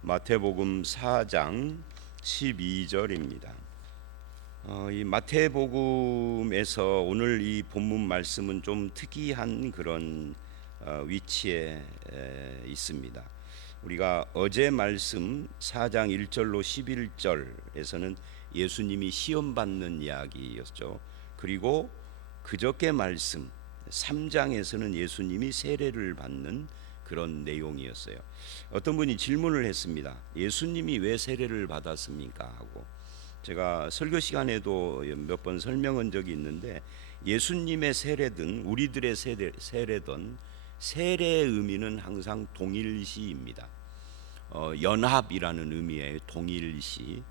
마태복음 4장 12절입니다. 이 마태복음에서 오늘 이 본문 말씀은 좀 특이한 그런 위치에 있습니다. 우리가 어제 말씀 4장 1절로 11절에서는 예수님이 시험 받는 이야기였죠. 그리고 그저께 말씀 3장에서는 예수님이 세례를 받는 그런 내용이었어요. 어떤 분이 질문을 했습니다. 예수님이 왜 세례를 받았습니까? 하고 제가 설교 시간에도 몇 번 설명한 적이 있는데, 예수님의 세례든 우리들의 세례든 세례의 의미는 항상 동일시입니다. 연합이라는 의미의 동일시.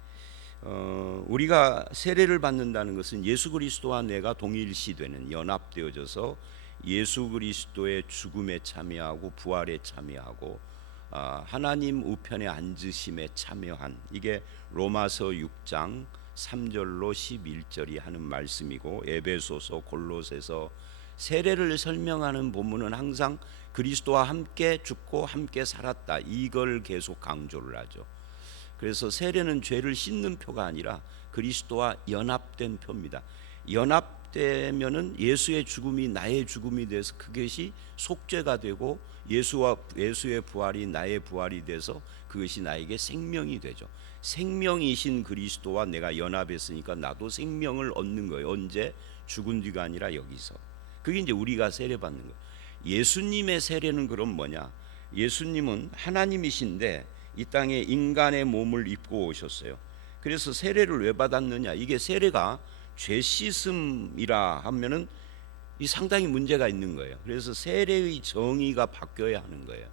우리가 세례를 받는다는 것은 예수 그리스도와 내가 동일시되는, 연합되어져서 예수 그리스도의 죽음에 참여하고 부활에 참여하고 하나님 우편에 앉으심에 참여한, 이게 로마서 6장 3절로 11절이 하는 말씀이고, 에베소서 골로새서 세례를 설명하는 본문은 항상 그리스도와 함께 죽고 함께 살았다, 이걸 계속 강조를 하죠. 그래서 세례는 죄를 씻는 표가 아니라 그리스도와 연합된 표입니다. 연합되면은 예수의 죽음이 나의 죽음이 돼서 그것이 속죄가 되고, 예수의 부활이 나의 부활이 돼서 그것이 나에게 생명이 되죠. 생명이신 그리스도와 내가 연합했으니까 나도 생명을 얻는 거예요. 언제? 죽은 뒤가 아니라 여기서. 그게 이제 우리가 세례 받는 거예요. 예수님의 세례는 그럼 뭐냐? 예수님은 하나님이신데 이 땅에 인간의 몸을 입고 오셨어요. 그래서 세례를 왜 받았느냐? 이게 세례가 죄 씻음이라 하면은 이 상당히 문제가 있는 거예요. 그래서 세례의 정의가 바뀌어야 하는 거예요.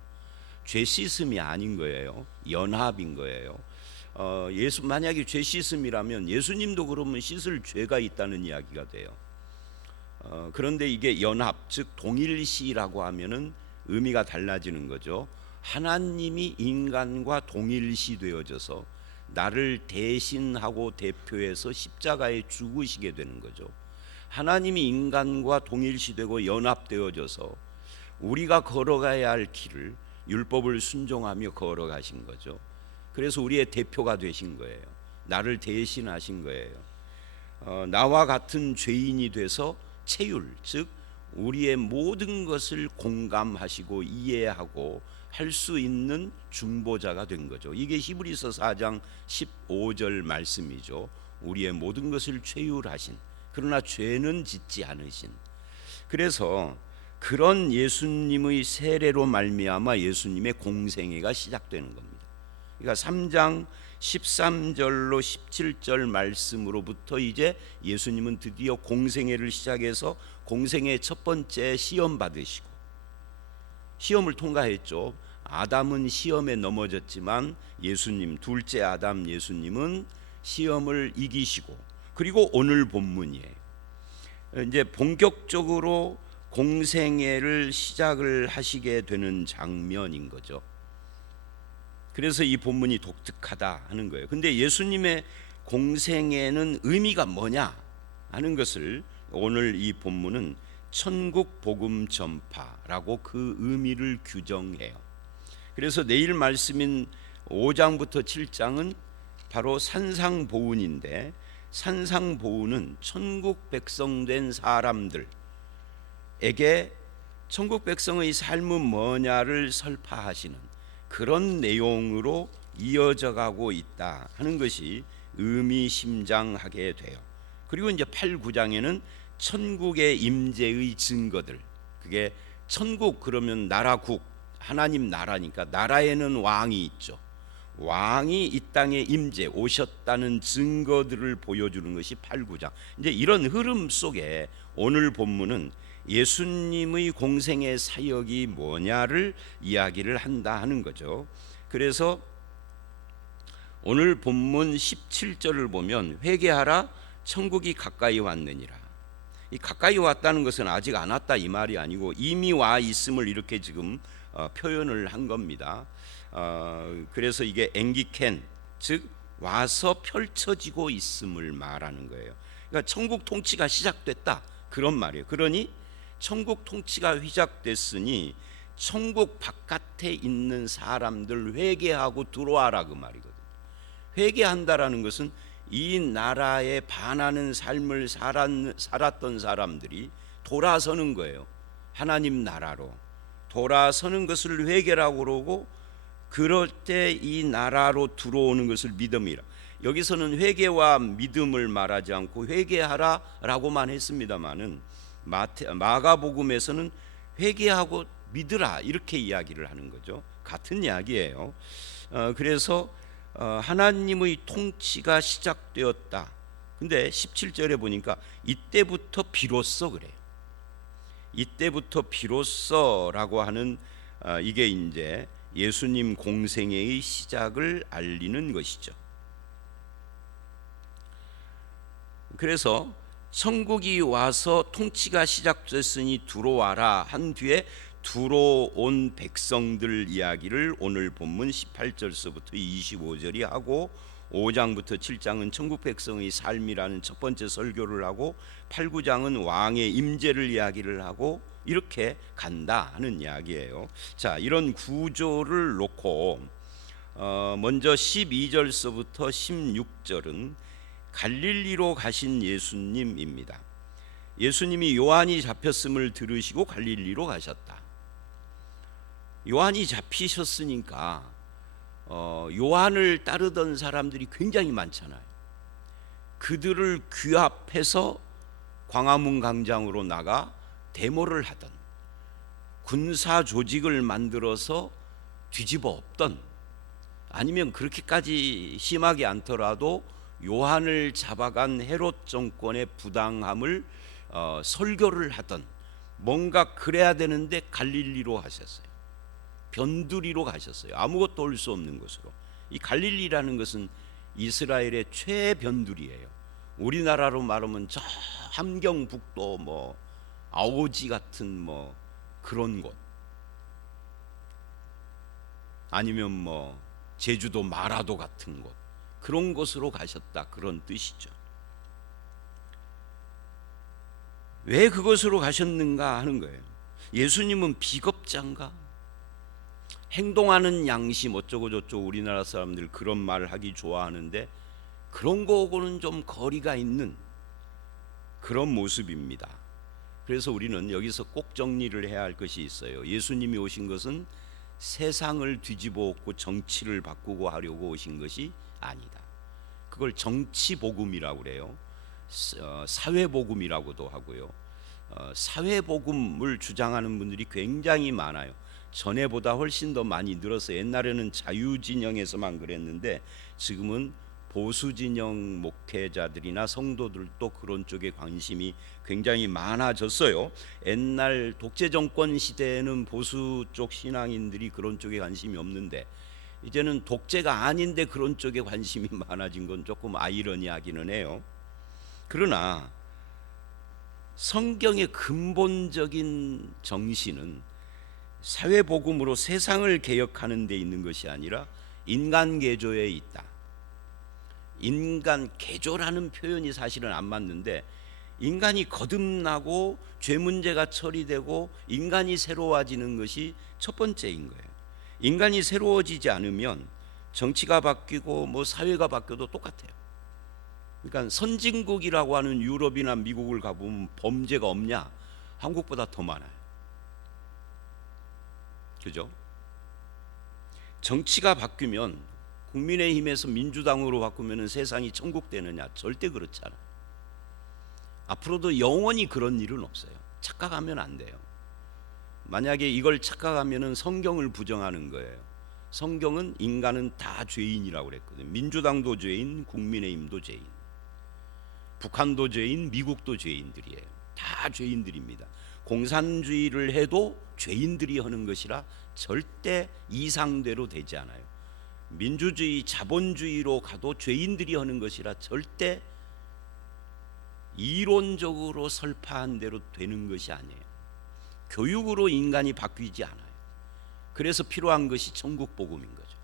죄 씻음이 아닌 거예요. 연합인 거예요. 만약에 죄 씻음이라면 예수님도 그러면 씻을 죄가 있다는 이야기가 돼요. 그런데 이게 연합, 즉 동일시라고 하면은 의미가 달라지는 거죠. 하나님이 인간과 동일시 되어져서 나를 대신하고 대표해서 십자가에 죽으시게 되는 거죠. 하나님이 인간과 동일시되고 연합되어져서 우리가 걸어가야 할 길을 율법을 순종하며 걸어가신 거죠. 그래서 우리의 대표가 되신 거예요. 나를 대신하신 거예요. 나와 같은 죄인이 돼서 체율, 즉 우리의 모든 것을 공감하시고 이해하고 할 수 있는 중보자가 된 거죠. 이게 히브리서 4장 15절 말씀이죠. 우리의 모든 것을 체휼하신, 그러나 죄는 짓지 않으신. 그래서 그런 예수님의 세례로 말미암아 예수님의 공생애가 시작되는 겁니다. 그러니까 3장 13절로 17절 말씀으로부터 이제 예수님은 드디어 공생애를 시작해서 공생애 첫 번째 시험 받으시고, 시험을 통과했죠. 아담은 시험에 넘어졌지만 예수님, 둘째 아담 예수님은 시험을 이기시고, 그리고 오늘 본문이에요. 이제 본격적으로 공생애를 시작을 하시게 되는 장면인 거죠. 그래서 이 본문이 독특하다 하는 거예요. 근데 예수님의 공생애는 의미가 뭐냐 하는 것을 오늘 이 본문은 천국 복음 전파라고 그 의미를 규정해요. 그래서 내일 말씀인 5장부터 7장은 바로 산상보훈인데, 산상보훈은 천국 백성 된 사람들에게 천국 백성의 삶은 뭐냐를 설파하시는 그런 내용으로 이어져 가고 있다 하는 것이 의미심장하게 돼요. 그리고 이제 8, 9장에는 천국의 임재의 증거들, 그게 천국 그러면 나라국, 하나님 나라니까 나라에는 왕이 있죠. 왕이 이 땅에 임재 오셨다는 증거들을 보여주는 것이 8, 9장. 이제 이런 흐름 속에 오늘 본문은 예수님의 공생의 사역이 뭐냐를 이야기를 한다 하는 거죠. 그래서 오늘 본문 17절을 보면 회개하라, 천국이 가까이 왔느니라. 이 가까이 왔다는 것은 아직 안 왔다 이 말이 아니고 이미 와 있음을 이렇게 지금 표현을 한 겁니다. 그래서 이게 앵기켄, 즉 와서 펼쳐지고 있음을 말하는 거예요. 그러니까 천국 통치가 시작됐다 그런 말이에요. 그러니 천국 통치가 시작됐으니 천국 바깥 밭에 있는 사람들 회개하고 들어와라, 그 말이거든요. 회개한다라는 것은 이 나라에 반하는 삶을 살았던 사람들이 돌아서는 거예요. 하나님 나라로 돌아서는 것을 회개라고 그러고, 그럴 때 이 나라로 들어오는 것을 믿음이라. 여기서는 회개와 믿음을 말하지 않고 회개하라라고만 했습니다마는 마가복음에서는 회개하고 믿으라 이렇게 이야기를 하는 거죠. 같은 이야기예요. 그래서 하나님의 통치가 시작되었다. 근데 17절에 보니까 이때부터 비로소 그래요. 이때부터 비로소라고 하는 이게 이제 예수님 공생애의 시작을 알리는 것이죠. 그래서 천국이 와서 통치가 시작됐으니 들어와라 한 뒤에 들어온 백성들 이야기를 오늘 본문 18절서부터 25절이 하고, 5장부터 7장은 천국 백성의 삶이라는 첫 번째 설교를 하고, 8, 9장은 왕의 임재를 이야기를 하고, 이렇게 간다 하는 이야기예요. 자, 이런 구조를 놓고 먼저 12절서부터 16절은 갈릴리로 가신 예수님입니다. 예수님이 요한이 잡혔음을 들으시고 갈릴리로 가셨다. 요한이 잡히셨으니까 요한을 따르던 사람들이 굉장히 많잖아요. 그들을 규합해서 광화문 광장으로 나가 데모를 하던, 군사 조직을 만들어서 뒤집어 엎던, 아니면 그렇게까지 심하게 않더라도 요한을 잡아간 헤롯 정권의 부당함을 설교를 하던, 뭔가 그래야 되는데 갈릴리로 가셨어요. 변두리로 가셨어요. 아무것도 올 수 없는 곳으로. 이 갈릴리라는 것은 이스라엘의 최변두리예요. 우리나라로 말하면 저 함경북도 뭐 아오지 같은 뭐 그런 곳, 아니면 뭐 제주도 마라도 같은 곳, 그런 곳으로 가셨다, 그런 뜻이죠. 왜 그곳으로 가셨는가 하는 거예요. 예수님은 비겁자인가? 행동하는 양심 어쩌고 저쩌고 우리나라 사람들 그런 말을 하기 좋아하는데, 그런 거하고는 좀 거리가 있는 그런 모습입니다. 그래서 우리는 여기서 꼭 정리를 해야 할 것이 있어요. 예수님이 오신 것은 세상을 뒤집어 엎고 정치를 바꾸고 하려고 오신 것이 아니다. 그걸 정치복음이라고 그래요. 사회복음이라고도 하고요. 사회복음을 주장하는 분들이 굉장히 많아요. 전에보다 훨씬 더 많이 늘어서, 옛날에는 자유진영에서만 그랬는데 지금은 보수진영 목회자들이나 성도들도 그런 쪽에 관심이 굉장히 많아졌어요. 옛날 독재정권 시대에는 보수 쪽 신앙인들이 그런 쪽에 관심이 없는데, 이제는 독재가 아닌데 그런 쪽에 관심이 많아진 건 조금 아이러니하기는 해요. 그러나 성경의 근본적인 정신은 사회복음으로 세상을 개혁하는 데 있는 것이 아니라 인간 개조에 있다. 인간 개조라는 표현이 사실은 안 맞는데, 인간이 거듭나고 죄 문제가 처리되고 인간이 새로워지는 것이 첫 번째인 거예요. 인간이 새로워지지 않으면 정치가 바뀌고 뭐 사회가 바뀌어도 똑같아요. 그러니까 선진국이라고 하는 유럽이나 미국을 가보면 범죄가 없냐? 한국보다 더 많아요. 그죠? 정치가 바뀌면, 국민의힘에서 민주당으로 바꾸면 세상이 천국 되느냐? 절대 그렇지 않아요. 앞으로도 영원히 그런 일은 없어요. 착각하면 안 돼요. 만약에 이걸 착각하면 성경을 부정하는 거예요. 성경은 인간은 다 죄인이라고 그랬거든요. 민주당도 죄인, 국민의힘도 죄인, 북한도 죄인, 미국도 죄인들이에요. 다 죄인들입니다. 공산주의를 해도 죄인들이 하는 것이라 절대 이상대로 되지 않아요. 민주주의, 자본주의로 가도 죄인들이 하는 것이라 절대 이론적으로 설파한 대로 되는 것이 아니에요. 교육으로 인간이 바뀌지 않아요. 그래서 필요한 것이 천국복음인 거죠.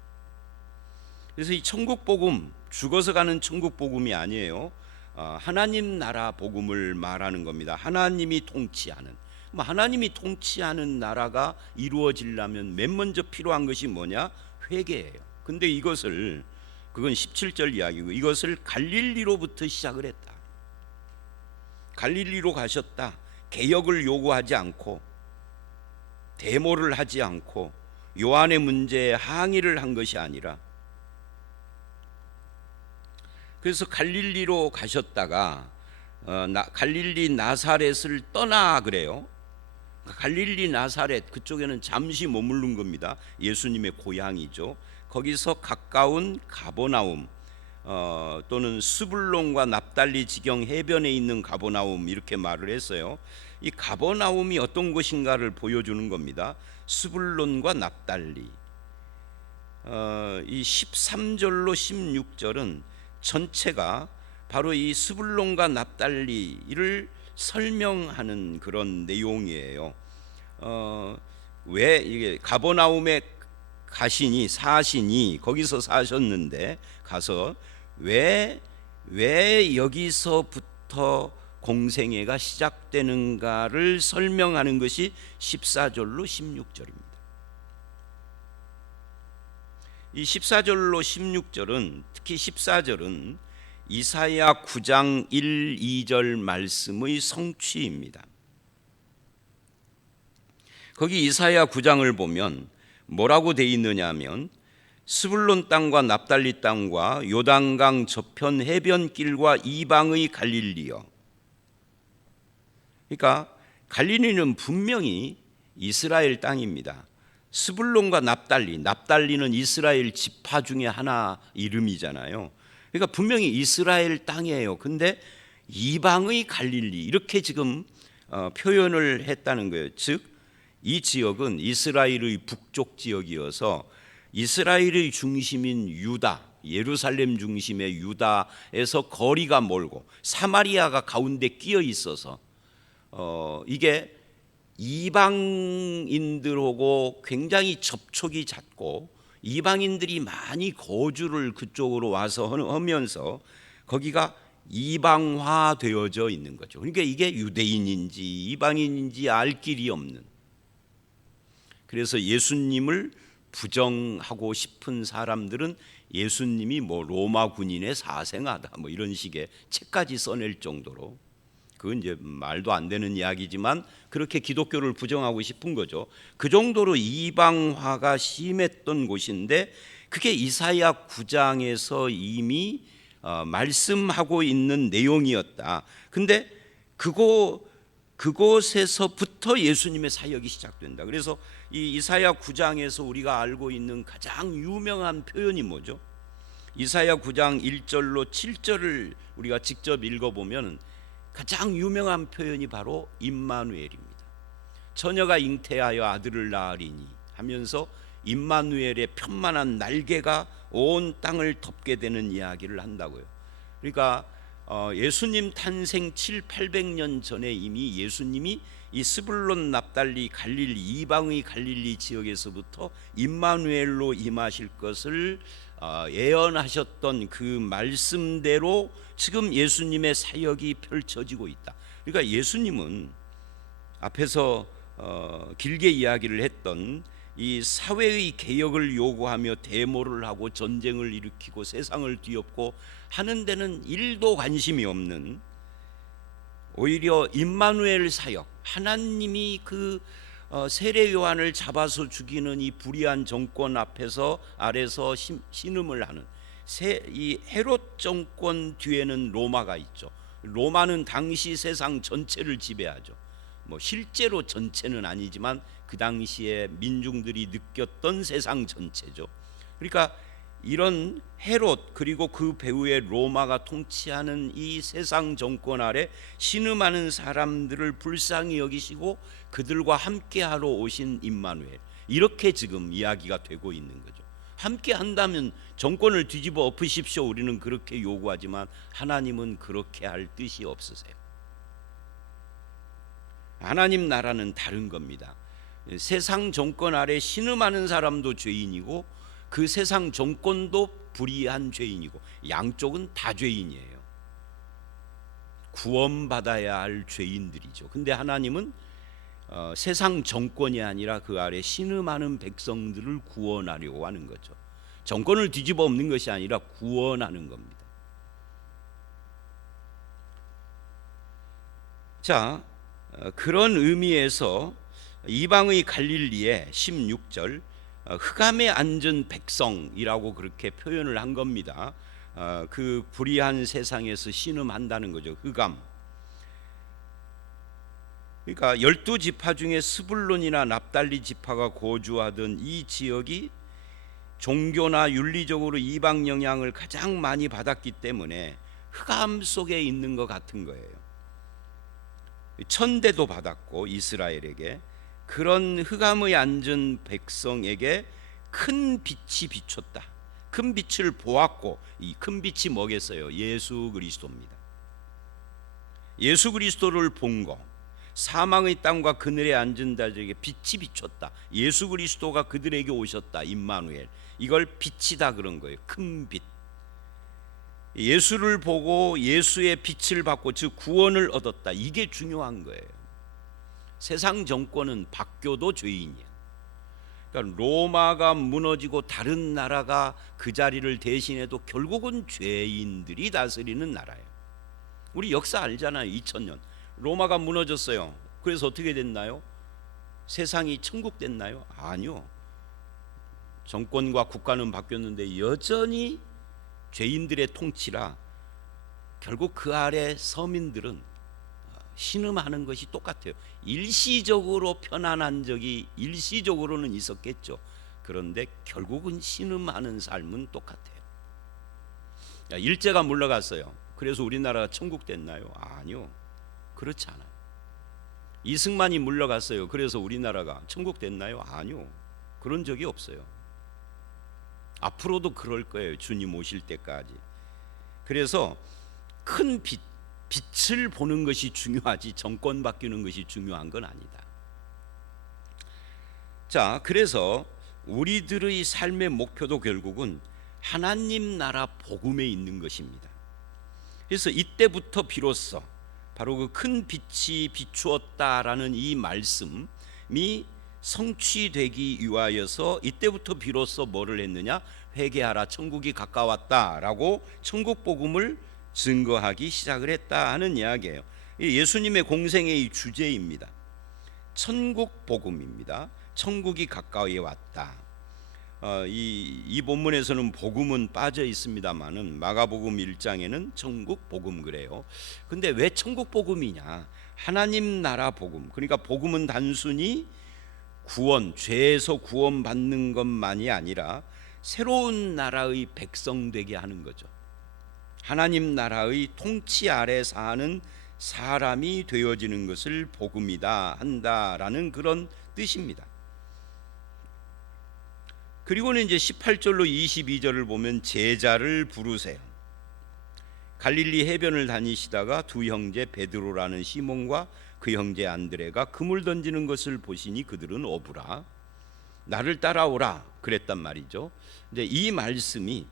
그래서 이 천국복음, 죽어서 가는 천국복음이 아니에요. 하나님 나라 복음을 말하는 겁니다. 하나님이 통치하는, 하나님이 통치하는 나라가 이루어지려면 맨 먼저 필요한 것이 뭐냐? 회개예요. 근데 이것을, 그건 17절 이야기고, 이것을 갈릴리로부터 시작을 했다. 갈릴리로 가셨다. 개혁을 요구하지 않고, 데모를 하지 않고, 요한의 문제에 항의를 한 것이 아니라, 그래서 갈릴리로 가셨다가 갈릴리 나사렛을 떠나 그래요. 갈릴리 나사렛, 그쪽에는 잠시 머무른 겁니다. 예수님의 고향이죠. 거기서 가까운 가버나움, 또는 스불론과 납달리 지경 해변에 있는 가버나움, 이렇게 말을 했어요. 이 가버나움이 어떤 곳인가를 보여주는 겁니다. 스불론과 납달리. 이 13절로 16절은 전체가 바로 이 스불론과 납달리를 설명하는 그런 내용이에요. 왜 이게 가버나움에 사신이 거기서 사셨는데, 가서 왜 여기서부터 공생애가 시작되는가를 설명하는 것이 14절로 16절입니다. 이 14절로 16절은, 특히 14절은 이사야 9장 1, 2절 말씀의 성취입니다. 거기 이사야 9장을 보면 뭐라고 돼 있느냐 하면, 스불론 땅과 납달리 땅과 요단강 저편 해변길과 이방의 갈릴리여. 그러니까 갈릴리는 분명히 이스라엘 땅입니다. 스불론과 납달리는 이스라엘 지파 중에 하나 이름이잖아요. 그러니까 분명히 이스라엘 땅이에요. 근데 이방의 갈릴리, 이렇게 지금 표현을 했다는 거예요. 즉, 이 지역은 이스라엘의 북쪽 지역이어서 이스라엘의 중심인 유다, 예루살렘 중심의 유다에서 거리가 멀고 사마리아가 가운데 끼어 있어서 이게 이방인들하고 굉장히 접촉이 잦고, 이방인들이 많이 거주를 그쪽으로 와서 하면서 거기가 이방화 되어져 있는 거죠. 그러니까 이게 유대인인지 이방인인지 알 길이 없는, 그래서 예수님을 부정하고 싶은 사람들은 예수님이 로마 군인의 사생아다, 이런 식의 책까지 써낼 정도로, 그건 이제 말도 안 되는 이야기지만 그렇게 기독교를 부정하고 싶은 거죠. 그 정도로 이방화가 심했던 곳인데, 그게 이사야 9장에서 이미 말씀하고 있는 내용이었다. 근데 그곳에서부터 예수님의 사역이 시작된다. 그래서 이 이사야 9장에서 우리가 알고 있는 가장 유명한 표현이 뭐죠? 이사야 9장 1절로 7절을 우리가 직접 읽어보면 가장 유명한 표현이 바로 임마누엘입니다. 처녀가 잉태하여 아들을 낳으리니 하면서 임마누엘의 편만한 날개가 온 땅을 덮게 되는 이야기를 한다고요. 그러니까 예수님 탄생 700~800년 전에 이미 예수님이 이 스불론, 납달리, 갈릴리, 이방의 갈릴리 지역에서부터 임마누엘로 임하실 것을 예언하셨던 그 말씀대로 지금 예수님의 사역이 펼쳐지고 있다. 그러니까 예수님은 앞에서 길게 이야기를 했던 이 사회의 개혁을 요구하며 데모를 하고 전쟁을 일으키고 세상을 뒤엎고 하는 데는 일도 관심이 없는, 오히려 임마누엘 사역, 하나님이 그 세례 요한을 잡아서 죽이는 이 불의한 정권 아래서 신음을 하는 이 헤롯 정권 뒤에는 로마가 있죠. 로마는 당시 세상 전체를 지배하죠. 실제로 전체는 아니지만 그 당시에 민중들이 느꼈던 세상 전체죠. 그러니까 이런 헤롯 그리고 그 배후에 로마가 통치하는 이 세상 정권 아래 신음하는 사람들을 불쌍히 여기시고 그들과 함께하러 오신 임마누엘, 이렇게 지금 이야기가 되고 있는 거죠. 함께 한다면 정권을 뒤집어 엎으십시오, 우리는 그렇게 요구하지만 하나님은 그렇게 할 뜻이 없으세요. 하나님 나라는 다른 겁니다. 세상 정권 아래 신음하는 사람도 죄인이고 그 세상 정권도 불의한 죄인이고, 양쪽은 다 죄인이에요. 구원받아야 할 죄인들이죠. 근데 하나님은 세상 정권이 아니라 그 아래 신음하는 백성들을 구원하려고 하는 거죠. 정권을 뒤집어 엎는 것이 아니라 구원하는 겁니다. 자, 그런 의미에서 이방의 갈릴리에 16절 흑암에 앉은 백성이라고 그렇게 표현을 한 겁니다. 그 불의한 세상에서 신음한다는 거죠. 흑암. 그러니까 12지파 중에 스불론이나 납달리 지파가 거주하던 이 지역이 종교나 윤리적으로 이방 영향을 가장 많이 받았기 때문에 흑암 속에 있는 것 같은 거예요. 천대도 받았고 이스라엘에게 그런 흑암의 앉은 백성에게 큰 빛이 비쳤다. 큰 빛을 보았고 이 큰 빛이 뭐겠어요? 예수 그리스도입니다. 예수 그리스도를 본 거, 사망의 땅과 그늘에 앉은 자들에게 빛이 비쳤다. 예수 그리스도가 그들에게 오셨다. 임마누엘. 이걸 빛이다 그런 거예요. 큰 빛. 예수를 보고 예수의 빛을 받고 즉 구원을 얻었다. 이게 중요한 거예요. 세상 정권은 바뀌어도 죄인이야. 그러니까 로마가 무너지고 다른 나라가 그 자리를 대신해도 결국은 죄인들이 다스리는 나라예요. 우리 역사 알잖아요. 2000년 로마가 무너졌어요. 그래서 어떻게 됐나요? 세상이 천국 됐나요? 아니요. 정권과 국가는 바뀌었는데 여전히 죄인들의 통치라 결국 그 아래 서민들은 신음하는 것이 똑같아요. 일시적으로 편안한 적이 일시적으로는 있었겠죠. 그런데 결국은 신음하는 삶은 똑같아요. 일제가 물러갔어요. 그래서 우리나라가 천국 됐나요? 아니요. 그렇지 않아요. 이승만이 물러갔어요. 그래서 우리나라가 천국 됐나요? 아니요. 그런 적이 없어요. 앞으로도 그럴 거예요. 주님 오실 때까지. 그래서 큰 빛을 보는 것이 중요하지 정권 바뀌는 것이 중요한 건 아니다. 자, 그래서 우리들의 삶의 목표도 결국은 하나님 나라 복음에 있는 것입니다. 그래서 이때부터 비로소 바로 그 큰 빛이 비추었다라는 이 말씀이 성취되기 위하여서 이때부터 비로소 뭐를 했느냐? 회개하라 천국이 가까웠다라고 천국 복음을 증거하기 시작을 했다 하는 이야기예요. 예수님의 공생의 주제입니다. 천국 복음입니다. 천국이 가까이 왔다. 이 본문에서는 복음은 빠져 있습니다만은 마가복음 1장에는 천국 복음 그래요. 근데 왜 천국 복음이냐? 하나님 나라 복음. 그러니까 복음은 단순히 구원, 죄에서 구원받는 것만이 아니라 새로운 나라의 백성 되게 하는 거죠. 하나님 나라의 통치 아래 사는 사람이 되어지는 것을 복음이다 한다라는 그런 뜻입니다. 그리고는 이제 18절로 22절을 보면 제자를 부르세요. 갈릴리 해변을 다니시다가 두 형제 베드로라는 시몬과 그 형제 안드레가 그물 던지는 것을 보시니 그들은 어부라 나를 따라오라 그랬단 말이죠. 이제 이 말씀이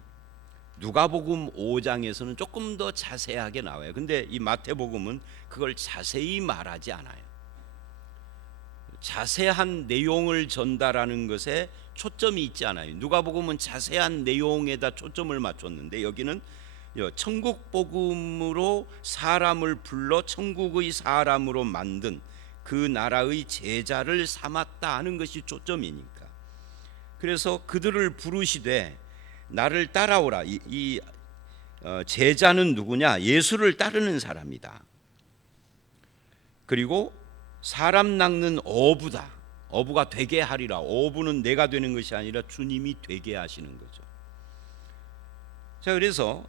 누가복음 5장에서는 조금 더 자세하게 나와요. 근데 이 마태복음은 그걸 자세히 말하지 않아요. 자세한 내용을 전달하는 것에 초점이 있지 않아요. 누가복음은 자세한 내용에다 초점을 맞췄는데 여기는 천국 복음으로 사람을 불러 천국의 사람으로 만든 그 나라의 제자를 삼았다 하는 것이 초점이니까. 그래서 그들을 부르시되 나를 따라오라. 이 제자는 누구냐? 예수를 따르는 사람이다. 그리고 사람 낚는 어부다. 어부가 되게 하리라. 어부는 내가 되는 것이 아니라 주님이 되게 하시는 거죠. 자, 그래서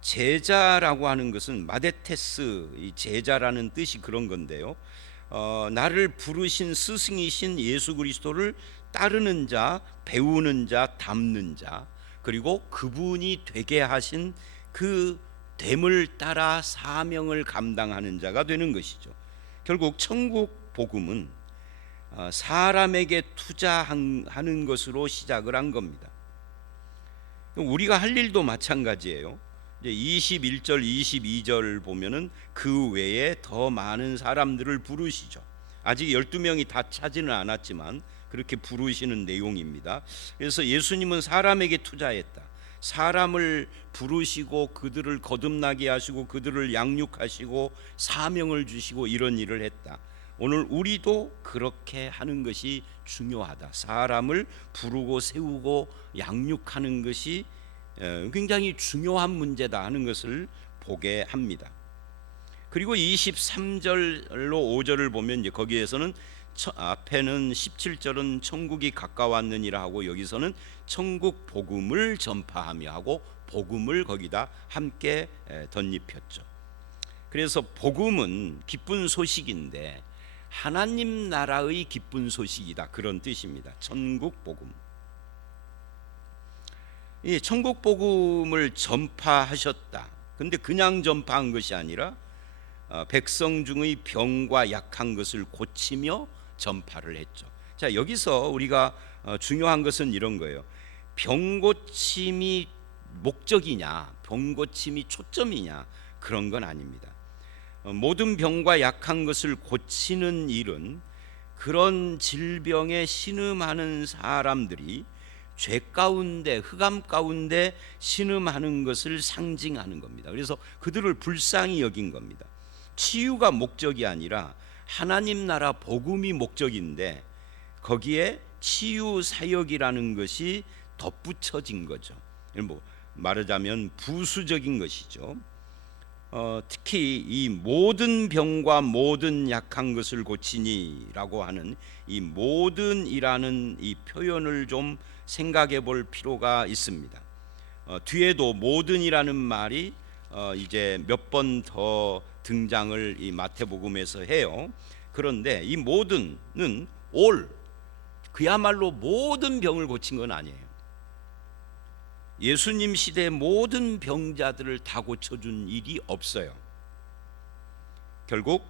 제자라고 하는 것은 마데테스, 이 제자라는 뜻이 그런 건데요. 나를 부르신 스승이신 예수 그리스도를 따르는 자, 배우는 자, 담는 자, 그리고 그분이 되게 하신 그 됨을 따라 사명을 감당하는 자가 되는 것이죠. 결국 천국 복음은 사람에게 투자하는 것으로 시작을 한 겁니다. 우리가 할 일도 마찬가지예요. 이제 21절, 22절 보면은 그 외에 더 많은 사람들을 부르시죠. 아직 12명이 다 차지는 않았지만 그렇게 부르시는 내용입니다. 그래서 예수님은 사람에게 투자했다. 사람을 부르시고 그들을 거듭나게 하시고 그들을 양육하시고 사명을 주시고 이런 일을 했다. 오늘 우리도 그렇게 하는 것이 중요하다. 사람을 부르고 세우고 양육하는 것이 굉장히 중요한 문제다 하는 것을 보게 합니다. 그리고 23절로 5절을 보면 이제 거기에서는 앞에는 17절은 천국이 가까웠느니라 하고 여기서는 천국 복음을 전파하며 하고 복음을 거기다 함께 덧입혔죠. 그래서 복음은 기쁜 소식인데 하나님 나라의 기쁜 소식이다, 그런 뜻입니다. 천국 복음. 이 천국 복음을 전파하셨다. 근데 그냥 전파한 것이 아니라 백성 중의 병과 약한 것을 고치며 전파를 했죠. 자, 여기서 우리가 중요한 것은 이런 거예요. 병 고침이 목적이냐, 병 고침이 초점이냐, 그런 건 아닙니다. 모든 병과 약한 것을 고치는 일은 그런 질병에 신음하는 사람들이 죄 가운데, 흑암 가운데 신음하는 것을 상징하는 겁니다. 그래서 그들을 불쌍히 여긴 겁니다. 치유가 목적이 아니라 하나님 나라 복음이 목적인데 거기에 치유 사역이라는 것이 덧붙여진 거죠. 뭐 말하자면 부수적인 것이죠. 특히 이 모든 병과 모든 약한 것을 고치니라고 하는 이 모든이라는 이 표현을 좀 생각해 볼 필요가 있습니다. 뒤에도 모든이라는 말이 이제 몇 번 더 등장을 이 마태복음에서 해요. 그런데 이 모든은 올, 그야말로 모든 병을 고친 건 아니에요. 예수님 시대의 모든 병자들을 다 고쳐준 일이 없어요. 결국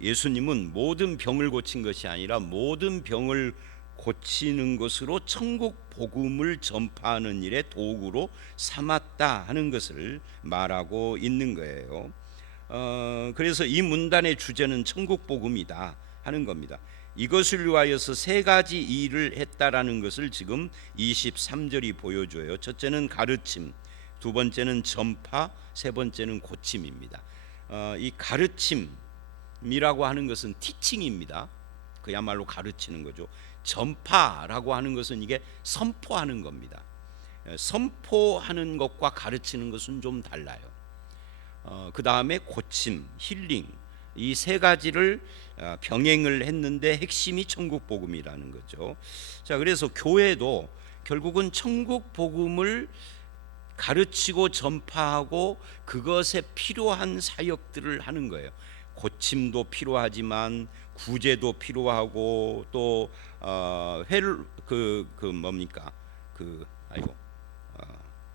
예수님은 모든 병을 고친 것이 아니라 모든 병을 고치는 것으로 천국 복음을 전파하는 일의 도구로 삼았다 하는 것을 말하고 있는 거예요. 그래서 이 문단의 주제는 천국 복음이다 하는 겁니다. 이것을 위하여서 세 가지 일을 했다라는 것을 지금 23절이 보여줘요. 첫째는 가르침, 두 번째는 전파, 세 번째는 고침입니다. 이 가르침이라고 하는 것은 티칭입니다. 그야말로 가르치는 거죠. 전파라고 하는 것은 이게 선포하는 겁니다. 선포하는 것과 가르치는 것은 좀 달라요. 그 다음에 고침, 힐링, 이 세 가지를 병행을 했는데 핵심이 천국 복음이라는 거죠. 자, 그래서 교회도 결국은 천국 복음을 가르치고 전파하고 그것에 필요한 사역들을 하는 거예요. 고침도 필요하지만 구제도 필요하고 또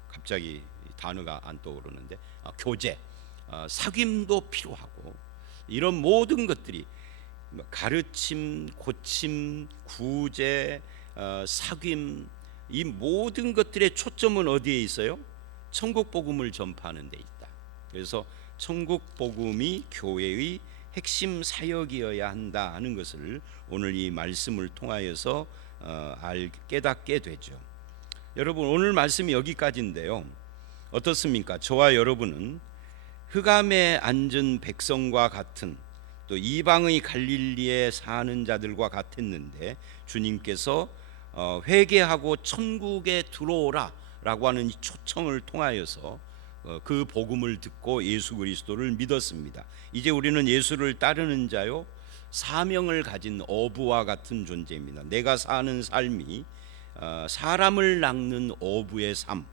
갑자기 단어가 안 떠오르는데 교제, 사귐도 필요하고 이런 모든 것들이 가르침, 고침, 구제, 사귐, 이 모든 것들의 초점은 어디에 있어요? 천국 복음을 전파하는 데 있다. 그래서 천국 복음이 교회의 핵심 사역이어야 한다 하는 것을 오늘 이 말씀을 통하여서 깨닫게 되죠. 여러분, 오늘 말씀이 여기까지인데요. 어떻습니까? 저와 여러분은 흑암에 앉은 백성과 같은, 또 이방의 갈릴리에 사는 자들과 같았는데 주님께서 회개하고 천국에 들어오라 라고 하는 이 초청을 통하여서 그 복음을 듣고 예수 그리스도를 믿었습니다. 이제 우리는 예수를 따르는 자요, 사명을 가진 어부와 같은 존재입니다. 내가 사는 삶이 사람을 낚는 어부의 삶,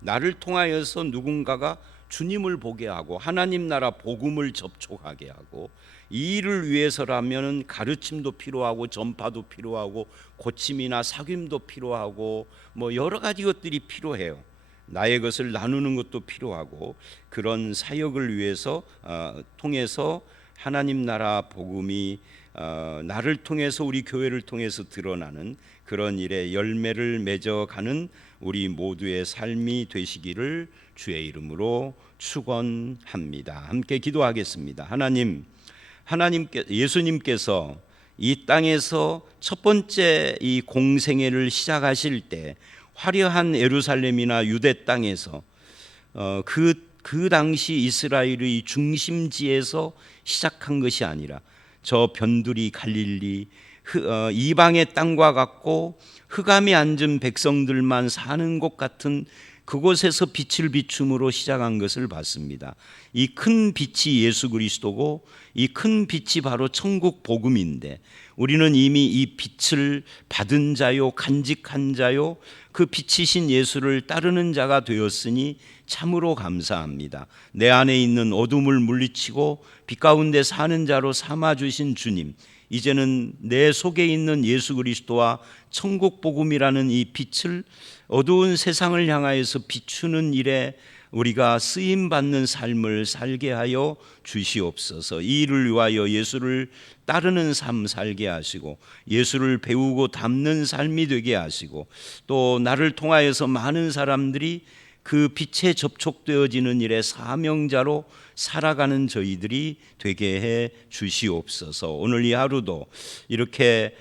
나를 통하여서 누군가가 주님을 보게 하고 하나님 나라 복음을 접촉하게 하고, 이 일을 위해서라면 가르침도 필요하고 전파도 필요하고 고침이나 사귐도 필요하고 뭐 여러 가지 것들이 필요해요. 나의 것을 나누는 것도 필요하고, 그런 사역을 위해서 통해서 하나님 나라 복음이 나를 통해서, 우리 교회를 통해서 드러나는 그런 일에 열매를 맺어가는 우리 모두의 삶이 되시기를 주의 이름으로 축원합니다. 함께 기도하겠습니다. 예수님께서 이 땅에서 첫 번째 이 공생애를 시작하실 때 화려한 예루살렘이나 유대 땅에서 그 당시 이스라엘의 중심지에서 시작한 것이 아니라 저 변두리 갈릴리 이방의 땅과 같고 흑암이 앉은 백성들만 사는 곳 같은 그곳에서 빛을 비춤으로 시작한 것을 봤습니다. 이 큰 빛이 예수 그리스도고 이 큰 빛이 바로 천국 복음인데 우리는 이미 이 빛을 받은 자요 간직한 자요 그 빛이신 예수를 따르는 자가 되었으니 참으로 감사합니다. 내 안에 있는 어둠을 물리치고 빛 가운데 사는 자로 삼아 주신 주님, 이제는 내 속에 있는 예수 그리스도와 천국 복음이라는 이 빛을 어두운 세상을 향하여서 비추는 일에 우리가 쓰임 받는 삶을 살게 하여 주시옵소서. 이 일을 위하여 예수를 따르는 삶 살게 하시고 예수를 배우고 닮는 삶이 되게 하시고 또 나를 통하여서 많은 사람들이 그 빛에 접촉되어지는 일에 사명자로 살아가는 저희들이 되게 해 주시옵소서. 오늘 이 하루도 이렇게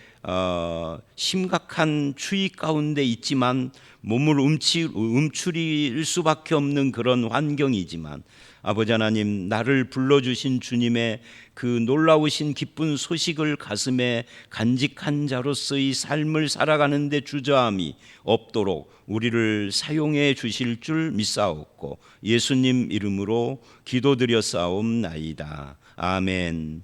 심각한 추위 가운데 있지만 몸을 움츠릴 수밖에 없는 그런 환경이지만 아버지 하나님, 나를 불러주신 주님의 그 놀라우신 기쁜 소식을 가슴에 간직한 자로서의 삶을 살아가는 데 주저함이 없도록 우리를 사용해 주실 줄 믿사옵고 예수님 이름으로 기도드렸사옵나이다. 아멘.